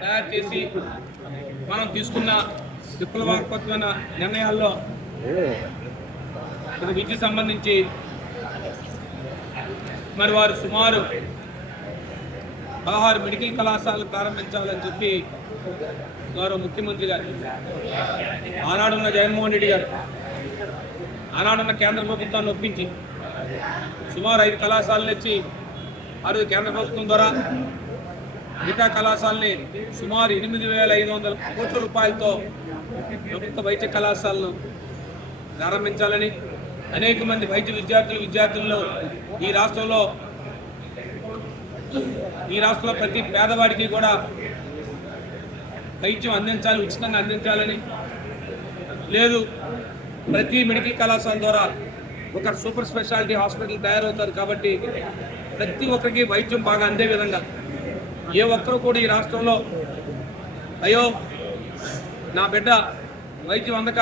తయారు చేసి మనం తీసుకున్న విప్లవాత్మకమైన నిర్ణయాల్లో విద్య సంబంధించి మరి వారు సుమారు పదహారు మెడికల్ కళాశాలలు ప్రారంభించాలని చెప్పి గౌరవ ముఖ్యమంత్రి గారు ఆనాడున్న జగన్మోహన్ రెడ్డి గారు ఆనాడున్న కేంద్ర ప్రభుత్వాన్ని ఒప్పించి సుమారు ఐదు కళాశాలలు ఇచ్చి ఆ కేంద్ర ప్రభుత్వం ద్వారా మిగతా కళాశాలని సుమారు ఎనిమిది వేల ఐదు వందల కోట్ల రూపాయలతో ప్రభుత్వ వైద్య కళాశాలను ప్రారంభించాలని అనేక మంది వైద్య విద్యార్థులు విద్యార్థుల్లో ఈ రాష్ట్రంలో ఈ రాష్ట్రంలో ప్రతి పేదవాడికి కూడా వైద్యం అందించాలి ఉచితంగా అందించాలని లేదు. ప్రతి మెడికల్ కళాశాల ద్వారా ఒక సూపర్ స్పెషాలిటీ హాస్పిటల్ తయారవుతారు కాబట్టి ప్రతి ఒక్కరికి వైద్యం బాగా అందే విధంగా ఏ ఒక్కరు కూడా ఈ రాష్ట్రంలో అయ్యో నా బిడ్డ వైద్యం అందక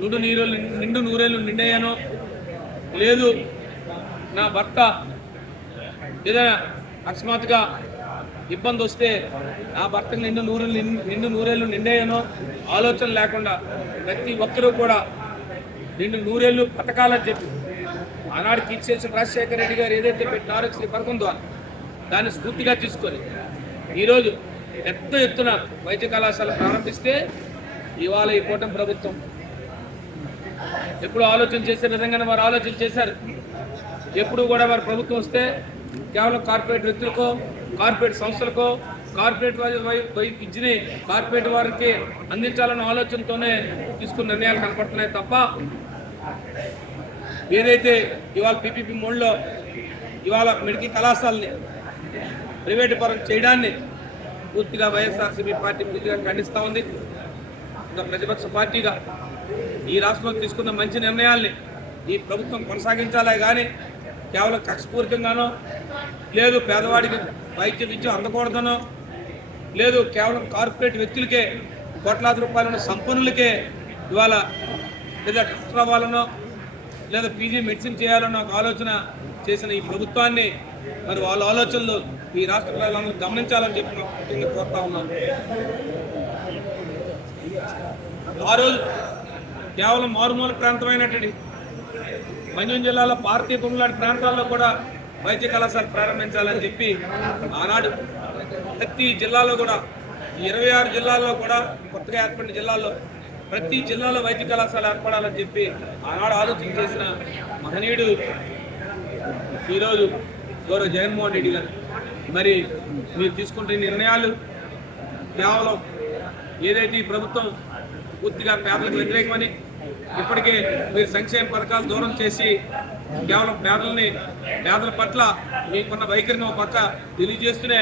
నిండు నీరు నిండు నూరేళ్ళు నిండయ్యాను లేదు నా భర్త ఏదైనా అకస్మాత్తుగా ఇబ్బంది వస్తే నా భర్తకు నిండు నూరు నిండు నూరేళ్ళు నిండేయనో. ఆలోచన లేకుండా ప్రతి ఒక్కరూ కూడా నిండు నూరేళ్ళు పథకాలని చెప్పి ఆనాడు కీర్చేసిన రాజశేఖర రెడ్డి గారు ఏదైతే పెట్టిన శ్రీ పథకం ద్వారా దాన్ని స్ఫూర్తిగా తీసుకొని ఈరోజు పెద్ద ఎత్తున వైద్య కళాశాల ప్రారంభిస్తే ఇవాళ ఈ కూటమి ప్రభుత్వం ఎప్పుడు ఆలోచన చేసే విధంగానే వారు ఆలోచన చేశారు. ఎప్పుడు కూడా వారి ప్రభుత్వం వస్తే కేవలం కార్పొరేట్ వ్యక్తులకో కార్పొరేట్ సంస్థలకో కార్పొరేట్ వారి వై- విద్యని కార్పొరేట్ వారికి అందించాలన్న ఆలోచనతోనే తీసుకున్న నిర్ణయాలు కనపడుతున్నాయి తప్ప ఏదైతే ఇవాళ పీపీపీ మోడ్లో ఇవాళ మెడికల్ కళాశాలని ప్రైవేటు పరం చేయడాన్ని పూర్తిగా వైఎస్ఆర్సీపీ పార్టీ పూర్తిగా ఖండిస్తూ ఉంది. ఒక ప్రతిపక్ష పార్టీగా ఈ రాష్ట్రంలో తీసుకున్న మంచి నిర్ణయాల్ని ఈ ప్రభుత్వం కొనసాగించాలే కానీ కేవలం కక్షపూరితంగానో లేదు పేదవాడికి వైద్య విద్య అందకూడదనో లేదు కేవలం కార్పొరేట్ వ్యక్తులకే కోట్లాది రూపాయల సంపన్నులకే ఇవాళ లేదా డాక్టర్ అవ్వాలనో లేదా పీజీ మెడిసిన్ చేయాలన్న ఒక ఆలోచన చేసిన ఈ ప్రభుత్వాన్ని మరి వాళ్ళ ఆలోచనలు ఈ రాష్ట్ర ప్రజలందరూ గమనించాలని చెప్పి ముఖ్యంగా కోరుతా ఉన్నాను ఆ రోజు కేవలం మారుమూల ప్రాంతమైనటువంటి మంజం జిల్లాలో పార్తీపురం లాంటి ప్రాంతాల్లో కూడా వైద్య కళాశాల ప్రారంభించాలని చెప్పి ఆనాడు ప్రతి జిల్లాలో కూడా ఇరవై ఆరు జిల్లాల్లో కూడా కొత్తగా ఏర్పడిన జిల్లాల్లో ప్రతి జిల్లాలో వైద్య కళాశాల ఏర్పడాలని చెప్పి ఆనాడు ఆలోచన చేసిన మహనీయుడు ఈరోజు గౌరవ జగన్మోహన్ రెడ్డి గారు. మరి మీరు తీసుకుంటే నిర్ణయాలు కేవలం ఏదైతే ఈ ప్రభుత్వం పూర్తిగా పేదలకు వ్యతిరేకమని ఇప్పటికే మీరు సంక్షేమ పథకాలు దూరం చేసి కేవలం పేదలని పేదల పట్ల మీకున్న వైఖరిని ఒక పక్క తెలియజేస్తూనే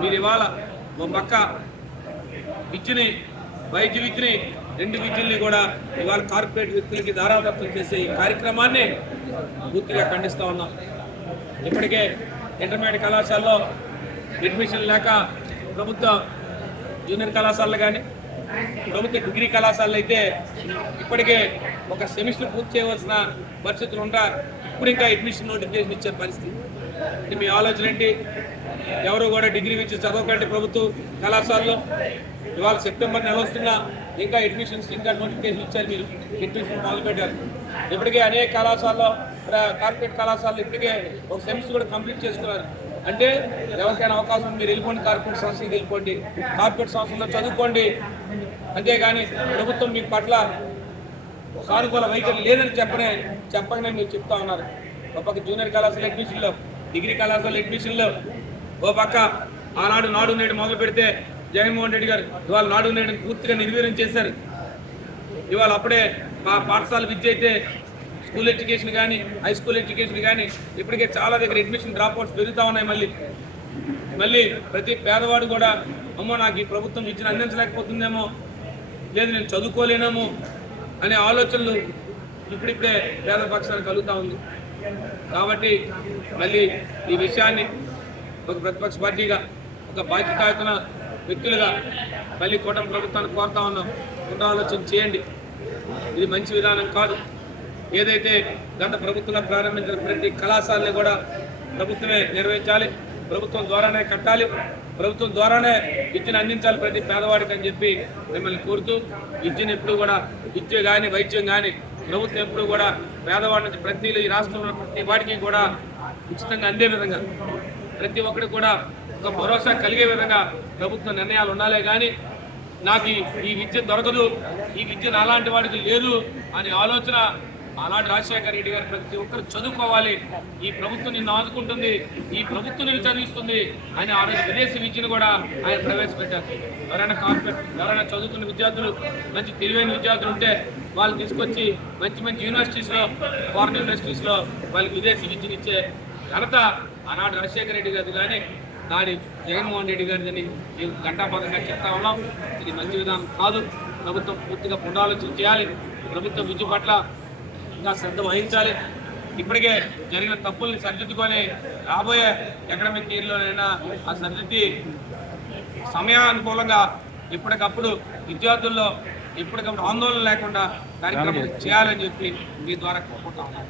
మీరు ఇవాళ ఒక పక్క విద్యని వైద్య విద్యని రెండు విద్యల్ని కూడా ఇవాళ కార్పొరేట్ వ్యక్తులకి దారాదత్తం చేసే ఈ కార్యక్రమాన్ని పూర్తిగా ఖండిస్తూ ఉన్నాం. ఇప్పటికే ఇంటర్మీడియట్ కళాశాలలో అడ్మిషన్ లేక ప్రభుత్వ జూనియర్ కళాశాలలు కానీ ప్రభుత్వ డిగ్రీ కళాశాలలు అయితే ఇప్పటికే ఒక సెమిస్టర్ పూర్తి చేయవలసిన పరిస్థితులు ఉంటా ఇప్పుడు ఇంకా అడ్మిషన్ నోటిఫికేషన్ ఇచ్చే పరిస్థితి. ఇది మీ ఆలోచన ఏంటి? ఎవరు కూడా డిగ్రీ ఇచ్చి చదవకండి ప్రభుత్వ కళాశాలలో. ఇవాళ సెప్టెంబర్ నెల వస్తున్నా ఇంకా అడ్మిషన్స్ ఇంకా నోటిఫికేషన్ ఇచ్చారు మీరు. అడ్మిషన్ మొదలు పెట్టారు. ఇప్పటికే అనేక కళాశాలలో కార్పొరేట్ కళాశాలలు ఇప్పటికే ఒక సెమ్స్ కూడా కంప్లీట్ చేసుకున్నారు. అంటే ఎవరికైనా అవకాశం ఉంది, మీరు వెళ్ళిపోండి కార్పొరేట్ సంస్థకి వెళ్ళిపోండి. కార్పొరేట్ సంస్థల్లో చదువుకోండి. అంతేగాని ప్రభుత్వం మీ పట్ల సానుకూల వైఖరి లేదని చెప్పనే చెప్పగానే మీరు చెప్తా ఉన్నారు. ఒక పక్క జూనియర్ కళాశాల అడ్మిషన్లో డిగ్రీ కళాశాల అడ్మిషన్లో ఓ పక్క ఆనాడు నాడు నేడు మొదలు పెడితే జగన్మోహన్ రెడ్డి గారు ఇవాళ నాడు నేడు పూర్తిగా నిర్వీర్యం చేశారు. ఇవాళ అప్పుడే మా పాఠశాల విద్య అయితే స్కూల్ ఎడ్యుకేషన్ కానీ హై స్కూల్ ఎడ్యుకేషన్ కానీ ఇప్పటికే చాలా దగ్గర అడ్మిషన్ డ్రాప్అవుట్స్ పెరుగుతూ ఉన్నాయి మళ్ళీ. మళ్ళీ ప్రతి పేదవాడు కూడా అమ్మో నాకు ఈ ప్రభుత్వం విద్యను అందించలేకపోతుందేమో లేదు నేను చదువుకోలేనేమో అనే ఆలోచనలు ఇప్పుడిప్పుడే పేద పక్షాలు కలుగుతూ ఉంది. కాబట్టి మళ్ళీ ఈ విషయాన్ని ఒక ప్రతిపక్ష పార్టీగా ఒక బాధ్యతాయుతన వ్యక్తులుగా మళ్ళీ కూటమి ప్రభుత్వాన్ని కోరుతా ఉన్నాం. పునరాలోచన చేయండి. ఇది మంచి విధానం కాదు. ఏదైతే గత ప్రభుత్వంలో ప్రారంభించిన ప్రతి కళాశాలని కూడా ప్రభుత్వమే నిర్వహించాలి. ప్రభుత్వం ద్వారానే కట్టాలి. ప్రభుత్వం ద్వారానే విద్యను అందించాలి ప్రతి పేదవాడికి అని చెప్పి మిమ్మల్ని కోరుతూ విద్యను ఎప్పుడు కూడా విద్య కానీ వైద్యం కానీ ప్రభుత్వం ఎప్పుడు కూడా పేదవాడి నుంచి ప్రతి ఈ రాష్ట్రంలో ప్రతి వాడికి కూడా ఉచితంగా అందే విధంగా ప్రతి ఒక్కరికి కూడా ఒక భరోసా కలిగే విధంగా ప్రభుత్వ నిర్ణయాలు ఉండాలే కానీ నాకు ఈ- విద్య దొరకదు ఈ విద్య నాలాంటి వాడికి లేదు అనే ఆలోచన ఆనాడు రాజశేఖర రెడ్డి గారు ప్రతి ఒక్కరు చదువుకోవాలి. ఈ ప్రభుత్వం నిన్ను ఆదుకుంటుంది ఈ ప్రభుత్వం నిన్ను చదివిస్తుంది అని ఆ రోజు విదేశీ విద్యను కూడా ఆయన ప్రవేశపెట్టారు. ఎవరైనా కార్పొరేట్ ఎవరైనా చదువుకున్న విద్యార్థులు మంచి తెలివైన విద్యార్థులు ఉంటే వాళ్ళు తీసుకొచ్చి మంచి మంచి యూనివర్సిటీస్లో ఫారిన్ యూనివర్సిటీస్లో వాళ్ళకి విదేశీ విద్యను ఇచ్చే ఘనత ఆనాడు రాజశేఖర రెడ్డి గారు కానీ నాడి జగన్మోహన్ రెడ్డి గారిని మేము ఘంటాపథంగా చెప్తా ఉన్నాం. ఇది మంచి విధానం కాదు. ప్రభుత్వం పూర్తిగా పునరాలోచన చేయాలి. ప్రభుత్వం విద్య పట్ల ఇంకా శ్రద్ధ వహించాలి. ఇప్పటికే జరిగిన తప్పుల్ని సరిదిద్దుకొని రాబోయే అకాడమిక్ ఇయర్లోనైనా ఆ సరిదిద్ది సమయానుకూలంగా ఇప్పటికప్పుడు విద్యార్థుల్లో ఇప్పటికప్పుడు ఆందోళన లేకుండా కార్యక్రమం చేయాలని చెప్పి మీ ద్వారా కోరుకుంటా ఉన్నాను